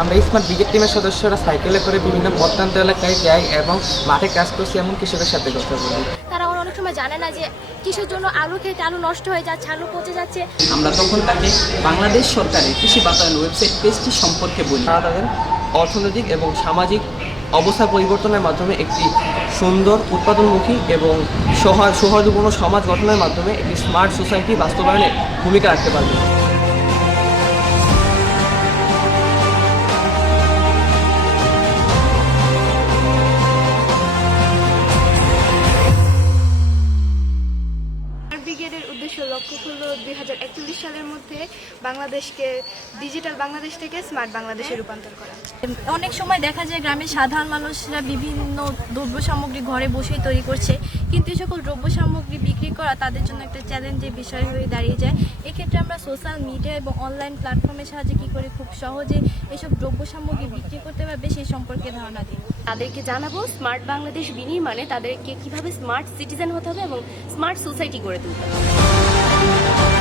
আমরা smart brigade টিমের সদস্যরা সাইকেলে করে বিভিন্ন প্রত্যন্ত এলাকায় যাই এবং মাঠে কাজ করছি এমন কৃষকের সাথে কথা বলি। তারা অনেক সময় জানে না যে কিসের জন্য আলু খেতে আলু নষ্ট হয়ে যাচ্ছে আলু পচে যাচ্ছে। আমরা তখন তাকে বাংলাদেশ সরকারের কৃষি বাতায়ন ওয়েবসাইট পেজটি সম্পর্কে বলি। তারা তাদের অর্থনৈতিক এবং সামাজিক অবস্থা পরিবর্তনের মাধ্যমে একটি সুন্দর উৎপাদনমুখী এবং সৌহার্দ্যপূর্ণ সমাজ গঠনের মাধ্যমে একটি স্মার্ট সোসাইটি বাস্তবায়নে ভূমিকা রাখতে পারবে। স্মার্ট ব্রিগেডের উদ্দেশ্য লক্ষ্য হলো দুই হাজার একচল্লিশ সালের মধ্যে বাংলাদেশকে ডিজিটাল বাংলাদেশ থেকে স্মার্ট বাংলাদেশে রূপান্তর করা অনেক সময় দেখা যায় গ্রামের সাধারণ মানুষরা বিভিন্ন দ্রব্য সামগ্রী ঘরে বসেই তৈরি করছে কিন্তু এই সকল দ্রব্য সামগ্রী বিক্রি করা তাদের জন্য একটা চ্যালেঞ্জের বিষয় হয়ে দাঁড়িয়ে যায়। এক্ষেত্রে আমরা সোশ্যাল মিডিয়া এবং অনলাইন প্ল্যাটফর্মের সাহায্যে কী করে খুব সহজে এসব দ্রব্য সামগ্রী বিক্রি করতে পারবে সেই সম্পর্কে ধারণা দিই। তাদেরকে জানাব স্মার্ট বাংলাদেশ বিনির্মাণে তাদেরকে কীভাবে স্মার্ট সিটিজেন হতে হবে এবং স্মার্ট সোসাইটি গড়ে তুলতে হবে। Thank you.